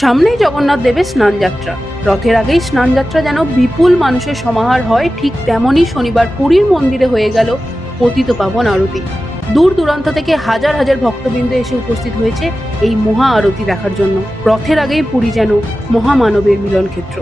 সামনেই জগন্নাথ দেবের স্নানযাত্রা। রথের আগেই স্নানযাত্রা যেন বিপুল মানুষের সমাহার হয়, ঠিক তেমনই শনিবার পুরীর মন্দিরে হয়ে গেল পতিতপাবন আরতি। দূর দূরান্ত থেকে হাজার হাজার ভক্তবৃন্দ এসে উপস্থিত হয়েছে এই মহা আরতি দেখার জন্য। রথের আগেই পুরী যেন মহামানবের মিলন ক্ষেত্র।